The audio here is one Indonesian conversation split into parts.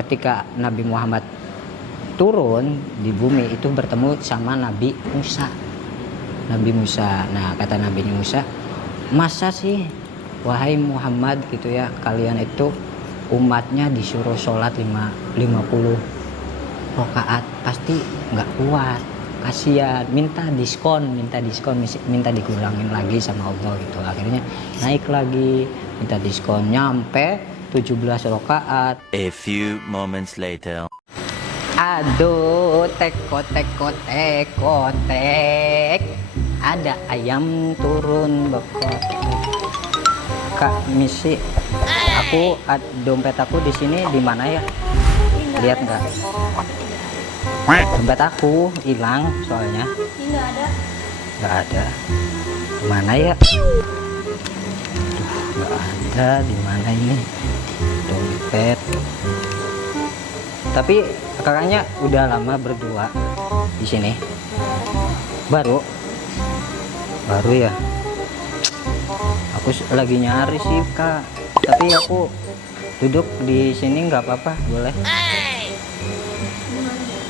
ketika Nabi Muhammad turun di bumi itu bertemu sama Nabi Musa. Nah, kata Nabi Musa, masa sih wahai Muhammad gitu ya, kalian itu umatnya disuruh sholat 50 rakaat pasti nggak kuat, kasihan, minta diskon, minta dikurangin lagi sama Allah gitu. Akhirnya naik lagi, minta diskon, nyampe 17 rakaat. A few moments later. Aduh, tek, ada ayam turun bekot. Kak misi, dompet aku di sini di mana ya? Lihat nggak? Dompet aku hilang soalnya. Nggak ada. Mana ya? Nggak ada. Di mana ini dompet? Tapi kakaknya udah lama berdua di sini. Baru ya. Aku lagi nyari sih kak. Tapi aku duduk di sini nggak apa-apa, boleh?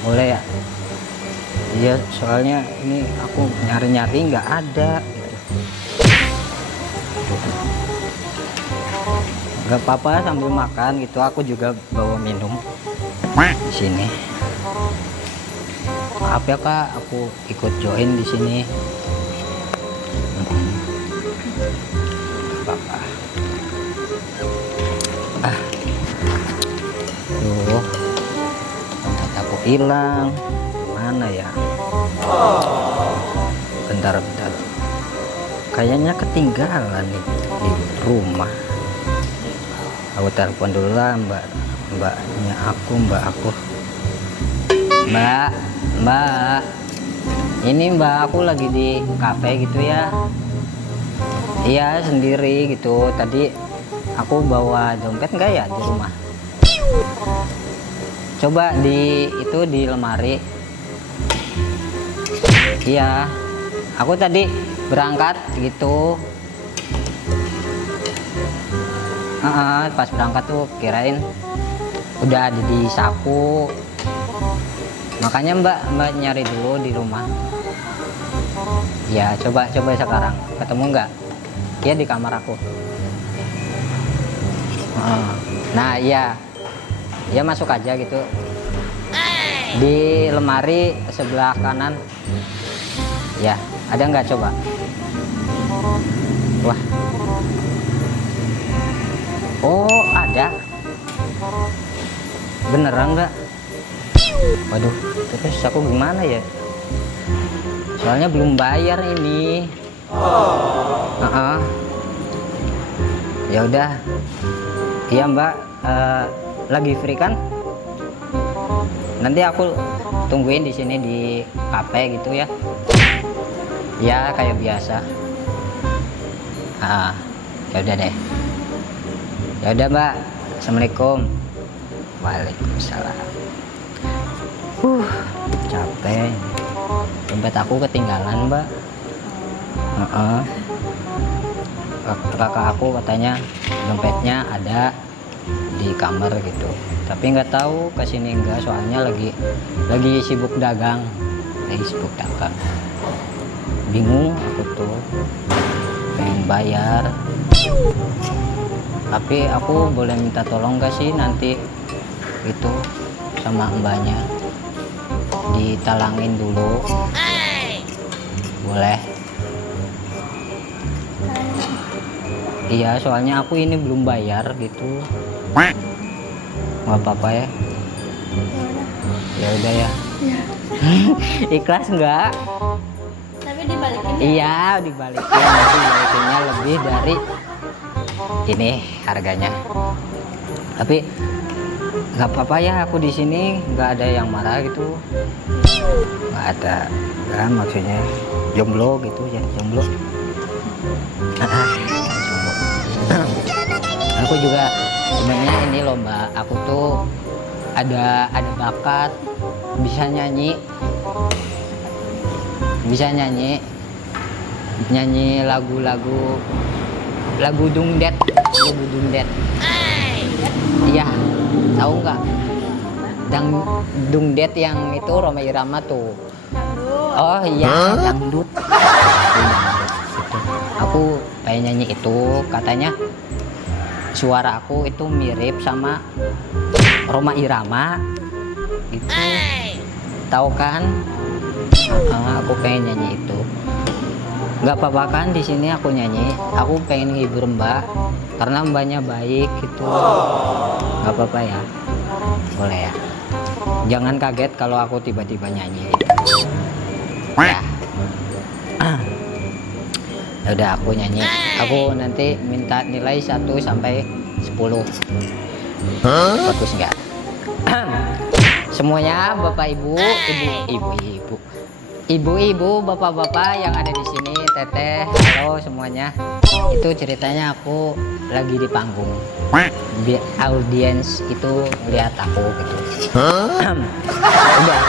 Boleh ya? Iya, soalnya ini aku nyari-nyari nggak ada. Nggak apa-apa sambil makan gitu. Aku juga bawa minum di sini. Maaf ya kak, aku ikut join di sini. Apa-apa. Dompet aku hilang. Mana ya? Bentar. Kayaknya ketinggalan nih di rumah. Aku telepon dulu lah mbak aku. Mbak, ini mbak aku lagi di kafe gitu ya. Iya sendiri gitu. Tadi aku bawa dompet nggak ya di rumah? Coba di lemari. Iya, aku tadi berangkat gitu. Pas berangkat tuh kirain udah ada di saku. Makanya mbak nyari dulu di rumah. Ya coba sekarang ketemu nggak? Iya di kamar aku. Nah iya masuk aja gitu. Di lemari sebelah kanan. Ya ada nggak coba? Wah. Oh ada. Beneran nggak? Waduh, terus aku gimana ya? Soalnya belum bayar ini. Ya udah. Iya mbak, lagi free kan? Nanti aku tungguin di sini di kafe gitu ya. Ya kayak biasa. Ya udah deh. Ya udah mbak. Assalamualaikum. Waalaikumsalam. Capek. Dompet aku ketinggalan mbak. Kakak aku katanya dompetnya ada di kamar gitu. Tapi nggak tahu kesini enggak, soalnya lagi sibuk dagang. Bingung aku tuh, pengen bayar. Tapi aku boleh minta tolong gak sih nanti itu sama mbaknya ditalangin dulu? Boleh? Iya, soalnya aku ini belum bayar gitu. Nggak apa-apa ya? Ya udah ya. Ikhlas nggak? Tapi dibalikin. Iya, dibalikinnya lebih dari ini harganya. Tapi nggak apa-apa ya, aku di sini nggak ada yang marah gitu. Nggak ada, kan maksudnya jomblo gitu ya, jomblo. Aku juga sebenarnya ini lomba, aku tuh ada bakat, bisa nyanyi lagu dungdet. Iya, tahu nggak? Dangdut yang itu Rhoma Irama tuh. Oh iya, dangdut. Itu. Aku pengen nyanyi itu, katanya suara aku itu mirip sama Rhoma Irama gitu. Tahu kan? Aku pengen nyanyi itu. Nggak apa-apa kan di sini aku nyanyi. Aku pengen hibur Mbak karena Mbaknya baik gitu. Nggak apa-apa ya. Boleh ya. Jangan kaget kalau aku tiba-tiba nyanyi. Ya. Ya udah aku nyanyi. Aku nanti minta nilai 1 sampai 10. Bagus nggak? Semuanya Bapak Ibu, ibu-ibu, bapak-bapak yang ada di sini, teteh, halo semuanya. Itu ceritanya aku lagi di panggung. Audiens itu lihat aku gitu. Udah.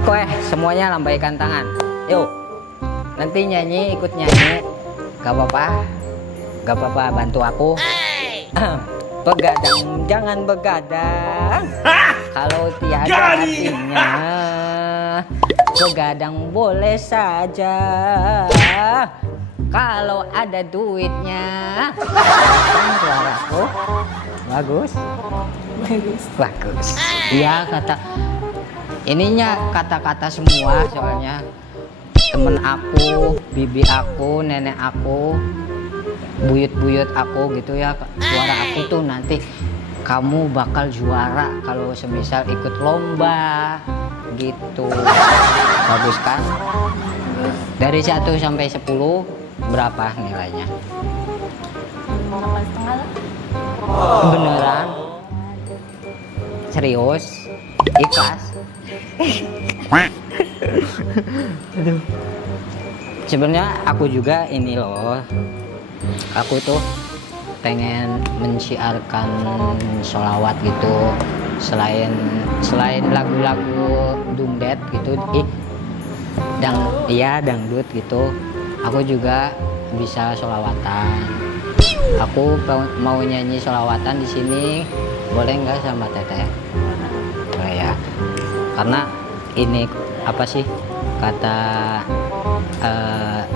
Oke, semuanya lambaikan tangan. Yuk. Nanti nyanyi, ikut nyanyi. Gak apa-apa, bantu aku. Begadang, jangan begadang. Kalau tiada artinya, begadang boleh saja. Kalau ada duitnya. Kan suaraku bagus. Iya kata-kata semua soalnya. Temen aku, bibi aku, nenek aku, buyut-buyut aku gitu ya. Suara aku tuh nanti kamu bakal juara kalau semisal ikut lomba gitu. Bagus kan? Dari 1 sampai 10 berapa nilainya? 8,5 lah. Beneran? Serius? Ikhlas? Aduh. Sebenarnya aku juga ini loh. Aku tuh pengen menciarkan sholawat gitu. Selain lagu-lagu dungdet gitu, dangdut gitu. Aku juga bisa sholawatan. Aku mau nyanyi sholawatan di sini, boleh nggak sama teteh? Boleh ya. Karena ini apa sih kata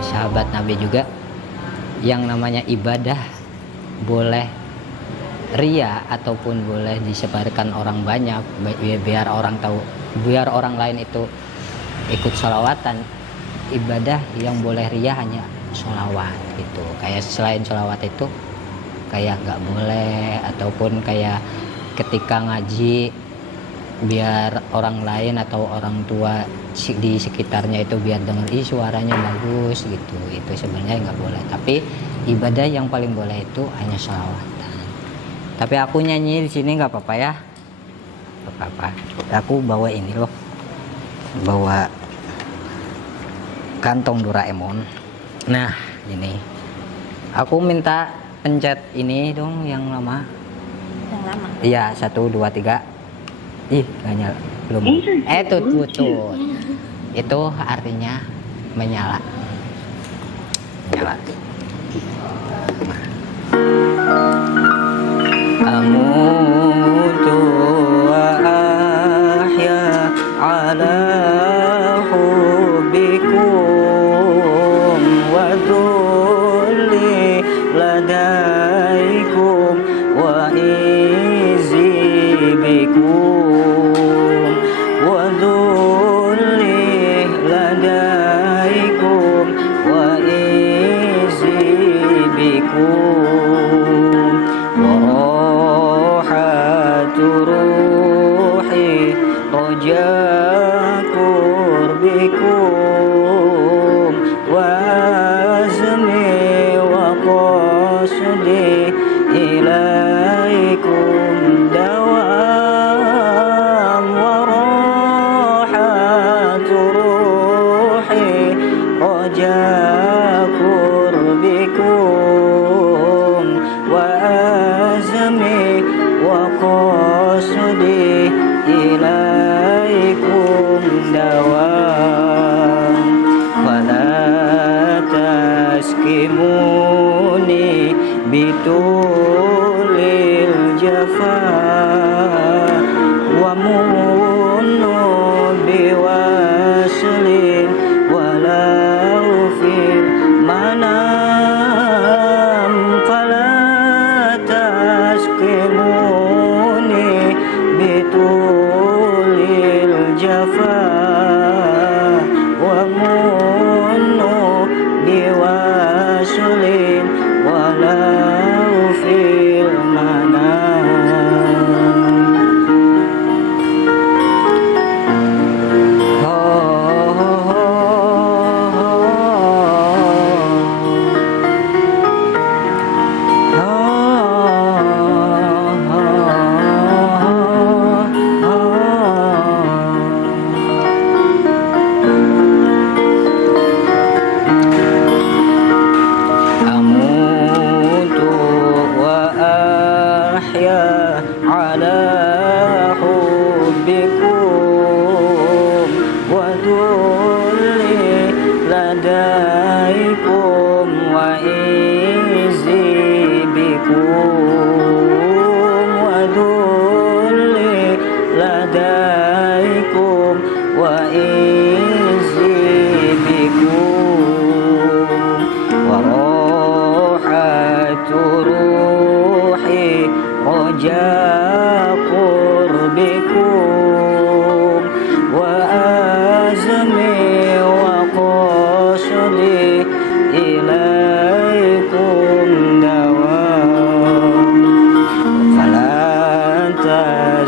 sahabat Nabi juga, yang namanya ibadah boleh ria ataupun boleh disebarkan orang banyak, biar orang tahu, biar orang lain itu ikut sholawatan. Ibadah yang boleh ria hanya sholawat gitu. Kayak selain sholawat itu kayak nggak boleh, ataupun kayak ketika ngaji biar orang lain atau orang tua di sekitarnya itu biar denger suaranya bagus gitu. Itu sebenarnya nggak boleh. Tapi ibadah yang paling boleh itu hanya sholawatan. Tapi aku nyanyi di sini nggak apa-apa ya? Nggak apa-apa. Aku bawa ini loh, bawa kantong Doraemon. Nah ini, aku minta pencet ini dong yang lama. Yang lama. Iya, 1, 2, 3. Ih, nggak nyala. Belum. Tutut. Itu artinya menyala. Menyala. Amutu wa ahya ala hubbikum wa dhulli ladaikum wa izibikum wa dhulli ladaikum wa izibikum wa rahatu ruhi roja kurbikum wa azmi wa qasdi ilaikum dawam wa rahatu ruhi roja kurbikum wa azmi wa qasdi ilaikum dawam fala taskimuni bitulil jafa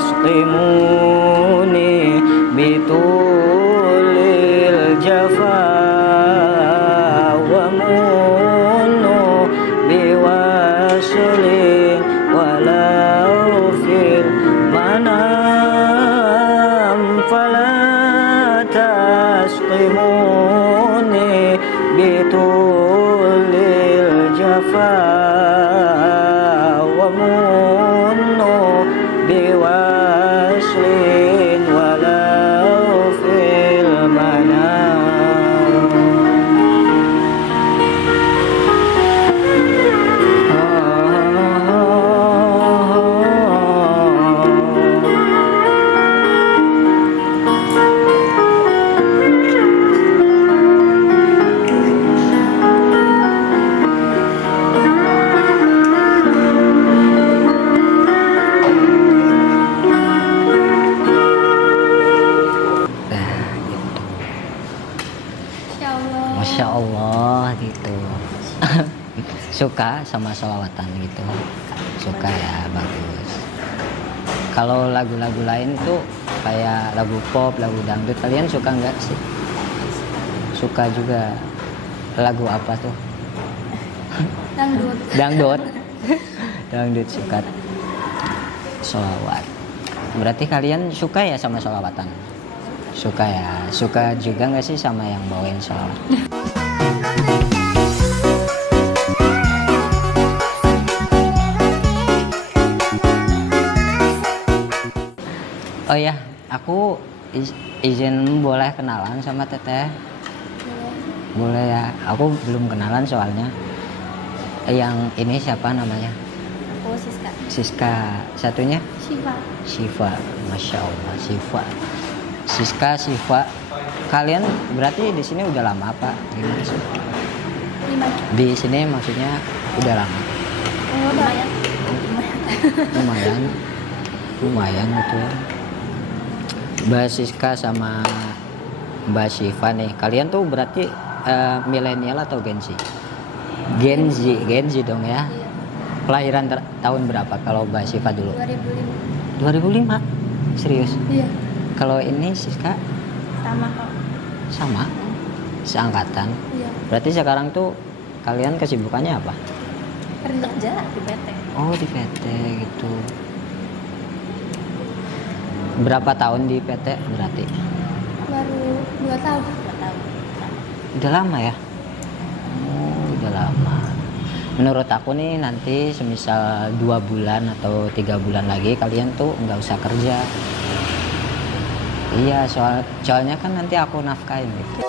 tasqimuni bitulil jafa wa munnu biwaslin walau fil manam fala tasqimuni bitulil jafa wa munnu biwaslin walau fil manam. Insya Allah. Masya Allah gitu. Suka sama sholawatan gitu. Suka ya, bagus. Kalau lagu-lagu lain tuh kayak lagu pop, lagu dangdut, kalian suka nggak sih? Suka juga. Lagu apa tuh? Dangdut. Dangdut. Dangdut suka. Sholawat. Berarti kalian suka ya sama sholawatan? Suka ya. Suka juga nggak sih sama yang bawain sholawat? Oh ya, aku izin boleh kenalan sama Teteh? Boleh ya. Aku belum kenalan soalnya. Yang ini siapa namanya? Aku Siska. Siska. Satunya? Shiva. Siva. Masya Allah, Siva. Siska, Siva. Kalian berarti di sini udah lama apa? Gimana sih? 5. Di sini maksudnya udah lama. Lumayan. Lumayan. Lumayan gitu ya. Mbak Siska sama Mbak Siva nih, kalian tuh berarti milenial atau Gen Z? Gen Z dong ya. Kelahiran tahun berapa kalau Mbak Siva dulu? 2005. 2005? Serius? Iya. Kalau ini Siska Sama kok. sama? Seangkatan? Iya. Berarti sekarang tuh kalian kesibukannya apa? Kerja di PT. Oh, di PT gitu. Berapa tahun di PT berarti? Baru 2 tahun. 2 tahun. Udah lama ya? Oh, udah lama. Menurut aku nih nanti semisal 2 bulan atau 3 bulan lagi kalian tuh nggak usah kerja. Iya, soalnya kan nanti aku nafkain gitu.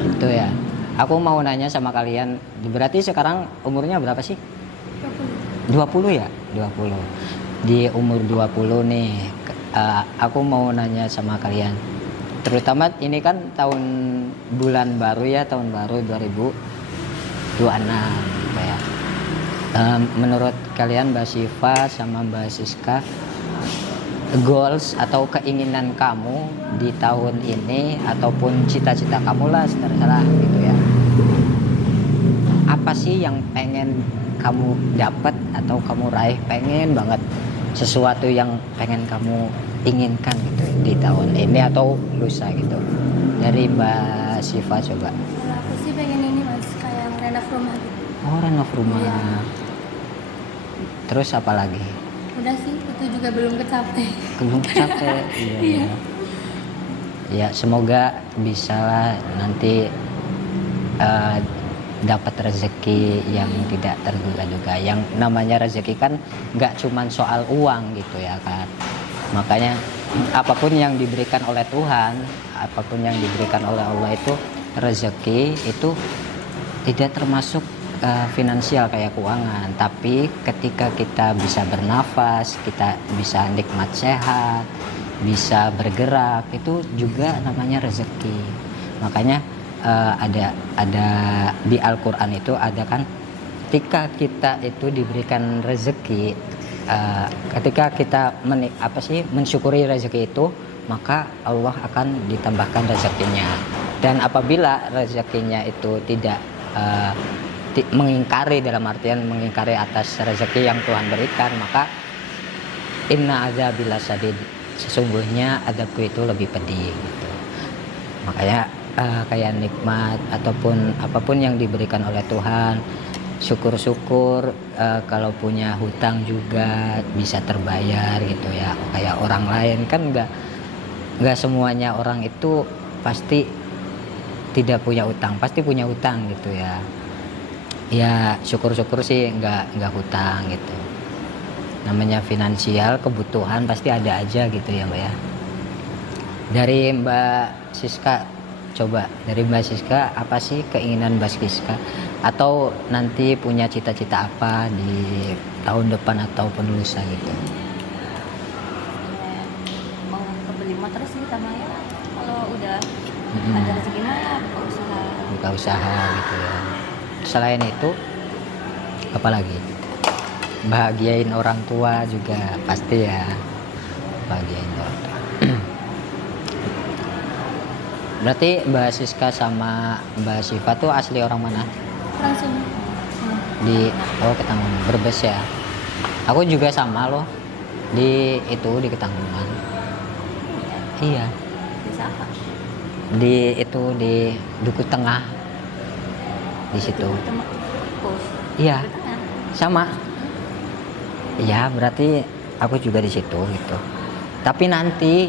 Gitu ya. Aku mau nanya sama kalian, berarti sekarang umurnya berapa sih? 20 ya? 20. Di umur 20 nih, aku mau nanya sama kalian. Terutama ini kan tahun bulan baru ya, tahun baru 2026 gitu ya. Menurut kalian Mbak Siva sama Mbak Siska, goals atau keinginan kamu di tahun ini ataupun cita-cita kamu lah terserah gitu ya. Apa sih yang pengen kamu dapat atau kamu raih, pengen banget sesuatu yang pengen kamu inginkan gitu di tahun ini atau lusa gitu. Dari Mbak Siva coba. Kalau aku sih pengen ini Mas, kayak renov rumah gitu. Oh, renov rumah. Iya. Terus apa lagi? Udah sih, itu juga belum kecapai. Belum capek. Iya. Iya. Ya, semoga bisa lah nanti dapat rezeki yang tidak terduga-duga. Yang namanya rezeki kan nggak cuman soal uang gitu ya kan. Makanya apapun yang diberikan oleh Tuhan, apapun yang diberikan oleh Allah itu rezeki itu tidak termasuk finansial kayak keuangan, tapi ketika kita bisa bernafas, kita bisa nikmat sehat, bisa bergerak, itu juga namanya rezeki. Makanya ada di Al-Quran itu ada kan, ketika kita itu diberikan rezeki, ketika kita mensyukuri rezeki itu, maka Allah akan ditambahkan rezekinya. Dan apabila rezekinya itu tidak mengingkari, dalam artian mengingkari atas rezeki yang Tuhan berikan, maka inna adzabil sadid, sesungguhnya adabku itu lebih pedih gitu. Makanya kayak nikmat ataupun apapun yang diberikan oleh Tuhan, syukur-syukur. Kalau punya hutang juga bisa terbayar gitu ya. Kayak orang lain kan nggak semuanya orang itu pasti tidak punya utang, pasti punya utang gitu ya. Ya syukur-syukur sih nggak hutang gitu. Namanya finansial, kebutuhan pasti ada aja gitu ya Mbak ya. Dari Mbak Siska, coba dari Mbak Siska apa sih keinginan Mbak Siska, atau nanti punya cita-cita apa di tahun depan ataupun lusa gitu? Mau kebeli motor sih sama ya, kalau udah ada rezeki mah ya Buka usaha gitu ya. Selain itu apa lagi? Bahagiain orang tua juga pasti ya, bahagiain orang tua. Berarti Mbak Siska sama Mbak Siva tuh asli orang mana? langsung. Di Ketanggungan, Brebes ya. Aku juga sama loh, di Ketanggungan. Iya, Bisa apa? di Duku Tengah, di situ. Iya, sama. Iya, berarti aku juga di situ gitu. Tapi nanti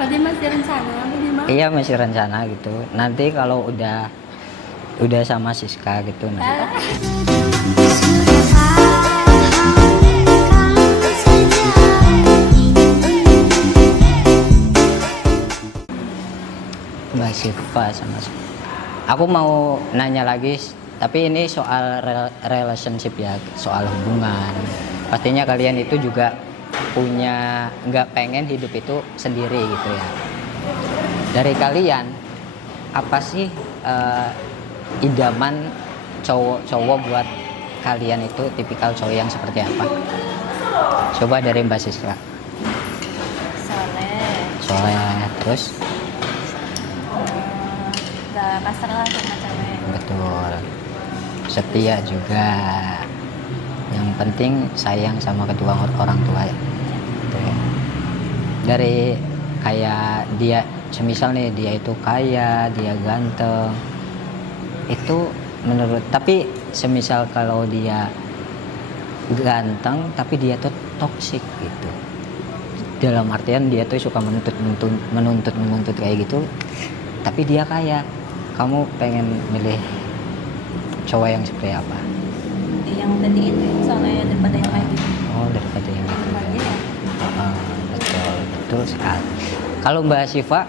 Berarti masih rencana gimana? iya masih rencana gitu. Nanti kalau udah sama Siska gitu nanti. Mbak Siva sama aku mau nanya lagi, tapi ini soal relationship ya, soal hubungan. Pastinya kalian itu juga punya, nggak pengen hidup itu sendiri gitu ya. Dari kalian apa sih idaman cowok buat kalian itu, tipikal cowok yang seperti apa? Coba dari Mbak Siska. Soleh, terus Gak kasar lah sama cewek. betul, setia juga. Yang penting sayang sama kedua orang tua ya. Gitu ya. Dari kayak dia, semisal nih dia itu kaya, dia ganteng, itu menurut, tapi semisal kalau dia ganteng tapi dia tuh toksik gitu, dalam artian dia tuh suka menuntut kayak gitu, tapi dia kaya, kamu pengen milih cowok yang seperti apa? Yang tadi itu soalnya daripada yang kayak gitu. Oh, daripada yang itu. Lagi ya. Betul sekali. Kalau Mbak Siva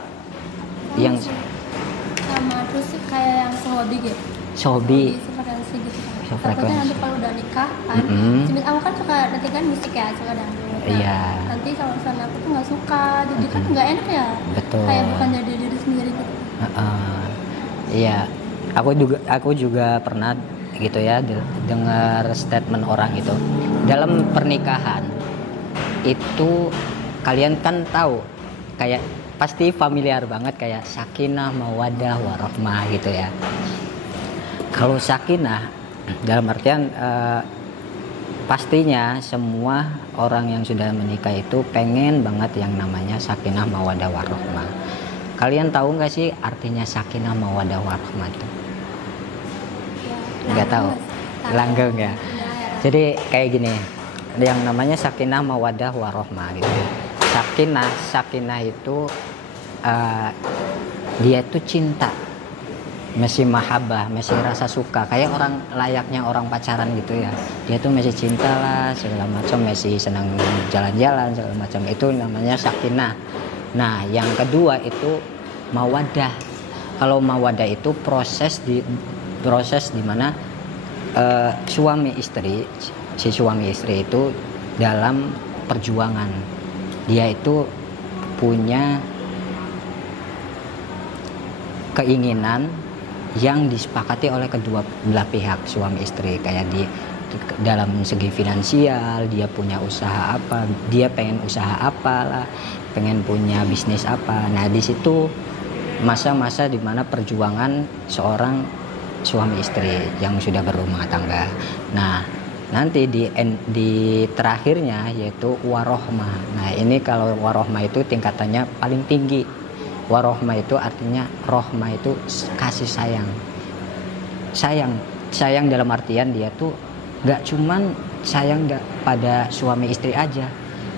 yang Sama terus sih kayak yang sehobi gitu. Sobi, Sefrekuensi gitu kan. Sefrekuensi. Takutnya nanti kalau udah nikah kan, sebenarnya aku kan suka nanti kan musik ya, suka dangdut. Nah, Iya. nanti kalau misalnya aku tuh nggak suka, jadi kan nggak enak ya. Betul. Kayak bukan jadi diri sendiri gitu. Iya, aku juga pernah gitu ya dengar statement orang itu dalam pernikahan itu. Kalian kan tahu, kayak pasti familiar banget kayak sakinah mawaddah warahmah gitu ya. Kalau sakinah dalam artian pastinya semua orang yang sudah menikah itu pengen banget yang namanya sakinah mawaddah warahmah. Kalian tahu nggak sih artinya sakinah mawaddah warahmah itu? Nggak tahu, langgeng ya. Jadi kayak gini, yang namanya sakinah mawaddah warahmah gitu. Sakinah itu dia itu cinta, masih mahabbah, masih rasa suka, kayak orang layaknya orang pacaran gitu ya. Dia tuh masih cinta lah segala macam, masih senang jalan-jalan segala macam, itu namanya sakinah. Nah yang kedua itu mawaddah. Kalau mawaddah itu proses di mana suami istri itu dalam perjuangan, dia itu punya keinginan yang disepakati oleh kedua belah pihak, suami istri. Kayak dalam segi finansial, dia punya usaha apa, dia pengen usaha apalah, pengen punya bisnis apa. Nah di situ masa-masa dimana perjuangan seorang suami istri yang sudah berumah tangga. Nah nanti di terakhirnya yaitu warohmah. Nah ini kalau warohmah itu tingkatannya paling tinggi. Warohmah itu artinya rohmah itu kasih sayang. Sayang dalam artian dia tuh gak cuman sayang pada suami istri aja,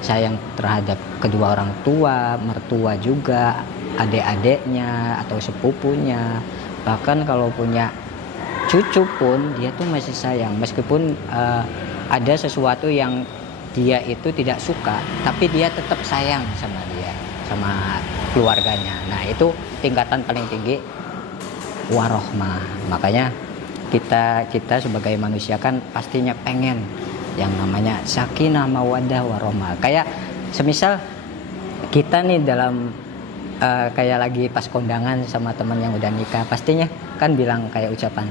sayang terhadap kedua orang tua, mertua juga, adik-adiknya atau sepupunya, bahkan kalau punya cucu pun dia tuh masih sayang meskipun ada sesuatu yang dia itu tidak suka, tapi dia tetap sayang sama dia, sama keluarganya. Nah itu tingkatan paling tinggi warohmah. Makanya kita sebagai manusia kan pastinya pengen yang namanya sakinah mawaddah warohmah. Kayak semisal kita nih dalam kayak lagi pas kondangan sama teman yang udah nikah, pastinya kan bilang kayak ucapan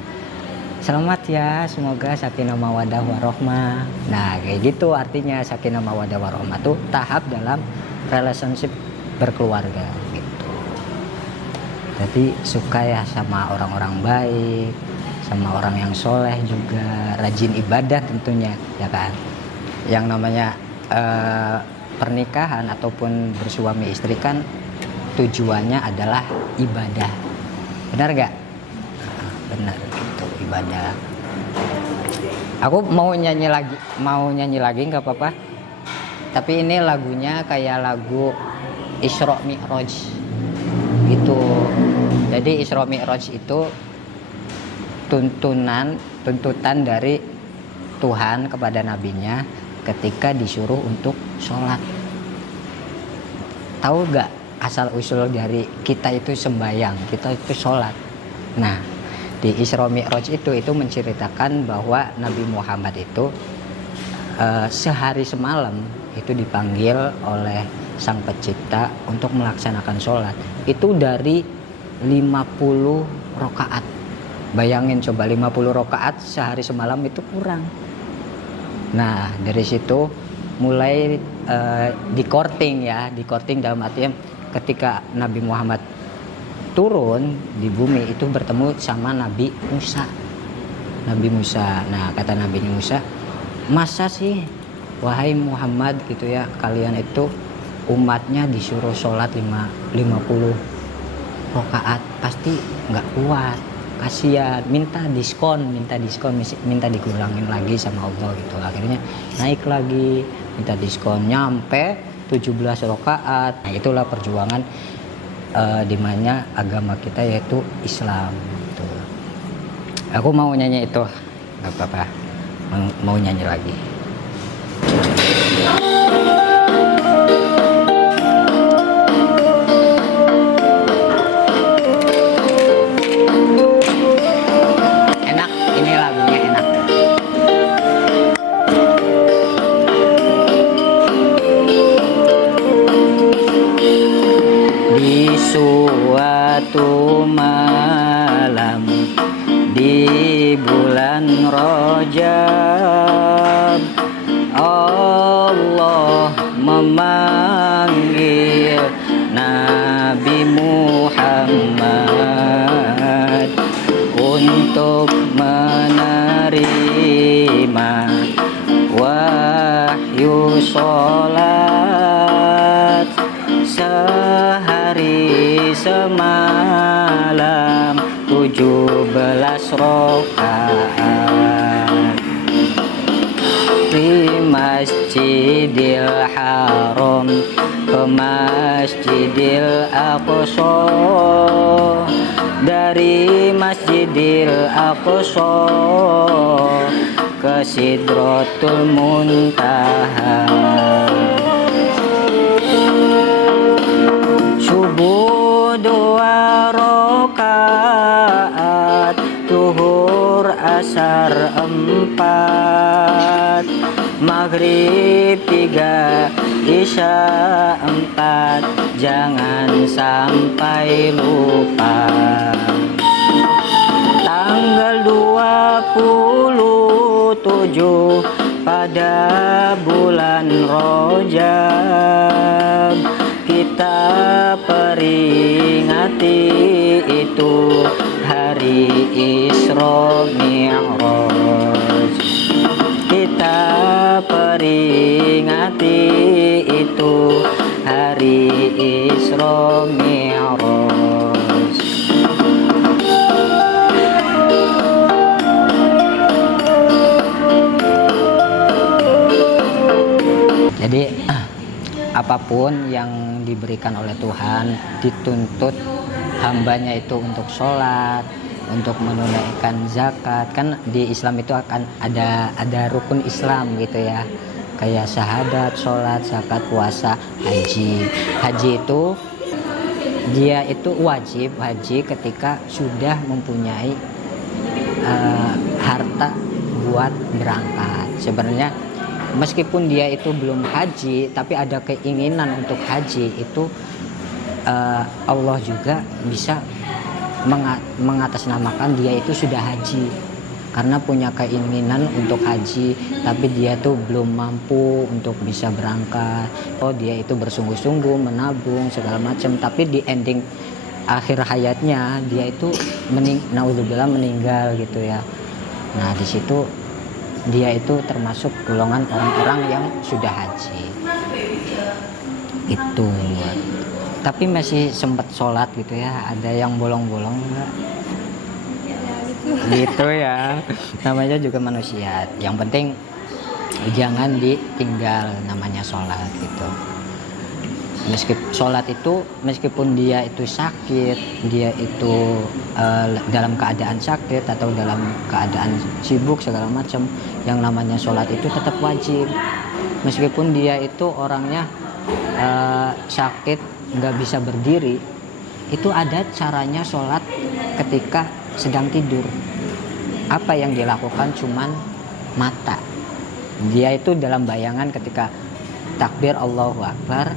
selamat ya, semoga sakinah mawaddah warohmah. Nah kayak gitu artinya sakinah mawaddah warohmah tuh tahap dalam relationship berkeluarga gitu. Jadi suka ya sama orang-orang baik, sama orang yang soleh juga, rajin ibadah tentunya ya kan. Yang namanya pernikahan ataupun bersuami istri kan tujuannya adalah ibadah, benar gak? Benar gitu, ibadah. Aku mau nyanyi lagi nggak apa-apa, tapi ini lagunya kayak lagu Isra Mi'raj gitu. Jadi Isra Mi'raj itu tuntutan dari Tuhan kepada nabinya ketika disuruh untuk sholat. Tahu gak asal usul dari kita itu sembahyang, kita itu sholat. Nah di Isra Mi'raj itu menceritakan bahwa Nabi Muhammad itu sehari semalam itu dipanggil oleh Sang Pencipta untuk melaksanakan sholat. Itu dari 50 rakaat. Bayangin coba 50 rakaat sehari semalam itu kurang. Nah dari situ mulai di courting dalam artian ketika Nabi Muhammad turun di bumi itu bertemu sama Nabi Musa. Nah kata Nabi Musa, masa sih wahai Muhammad gitu ya, kalian itu umatnya disuruh sholat 50 rakaat pasti nggak kuat, kasihan, minta diskon, minta dikurangin lagi sama Allah gitu. Akhirnya naik lagi, minta diskon nyampe 17 rakaat. Nah itulah perjuangan di mana agama kita yaitu Islam gitu. Aku mau nyanyi itu, nggak apa-apa, mau nyanyi lagi. Enak, ini lagunya enak. Di suatu malam di bulan Rajab, Allah memanggil Nabi Muhammad untuk menerima wahyu sholat sehari semalam 17 rakaat di Masjidil Haram ke Masjidil Aqsa, dari Masjidil Aqsa ke Sidratul Muntaha. Subuh 2 rakaat, zuhur asar 4, maghrib 3, isya 4, jangan sampai lupa. Tanggal 27 7 pada bulan Rajab, kita peringati itu hari Isra Mi'raj. Kita peringati itu hari Isra Mi'raj. Jadi apapun yang diberikan oleh Tuhan, dituntut hambanya itu untuk sholat, untuk menunaikan zakat. Kan di Islam itu akan ada rukun Islam gitu ya, kayak syahadat, sholat, zakat, puasa, haji. Haji itu dia itu wajib haji ketika sudah mempunyai harta buat berangkat. Sebenarnya meskipun dia itu belum haji, tapi ada keinginan untuk haji, itu Allah juga bisa mengatasnamakan dia itu sudah haji, karena punya keinginan untuk haji, tapi dia tuh belum mampu untuk bisa berangkat. Oh, dia itu bersungguh-sungguh menabung segala macam, tapi di ending akhir hayatnya dia itu naudzubillah meninggal gitu ya. Nah, di situ dia itu termasuk golongan orang-orang yang sudah haji itu. Tapi masih sempat sholat gitu ya, ada yang bolong-bolong enggak? Gitu ya, namanya juga manusia. Yang penting jangan ditinggal namanya sholat gitu. Sholat itu meskipun dia itu sakit, dia itu dalam keadaan sakit atau dalam keadaan sibuk segala macam, yang namanya sholat itu tetap wajib. Meskipun dia itu orangnya sakit, nggak bisa berdiri, itu ada caranya sholat ketika sedang tidur. Apa yang dilakukan cuman mata. Dia itu dalam bayangan ketika takbir Allahu Akbar,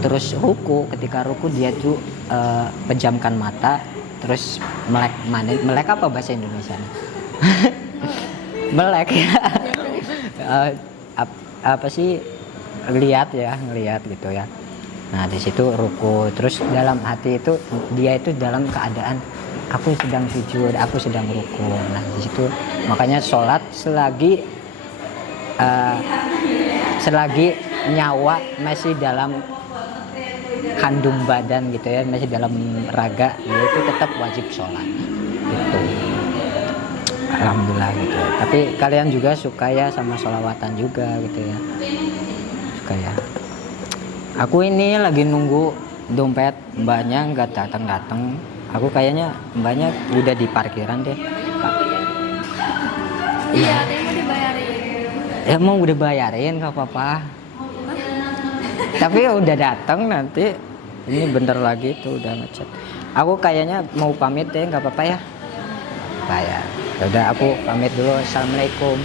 terus ruku. Ketika ruku dia tuh pejamkan mata, terus melek apa bahasa Indonesia? Melek ya. Apa sih, ngelihat gitu ya. Nah, di situ ruku, terus dalam hati itu dia itu dalam keadaan aku sedang sujud, aku sedang ruku. Nah, di situ makanya sholat selagi nyawa masih dalam kandung badan gitu ya, masih dalam raga, dia itu tetap wajib sholat gitu. Alhamdulillah gitu. Tapi kalian juga suka ya sama sholawatan juga gitu ya, suka ya. Aku ini lagi nunggu dompet mbaknya nggak datang. Aku kayaknya mbaknya udah di parkiran deh. Iya. Emang udah bayarin, nggak apa-apa. Tapi udah datang nanti. Ini bentar lagi tuh udah ngechat. Aku kayaknya mau pamit deh, nggak apa-apa ya? Bayar. Udah aku pamit dulu. Assalamualaikum.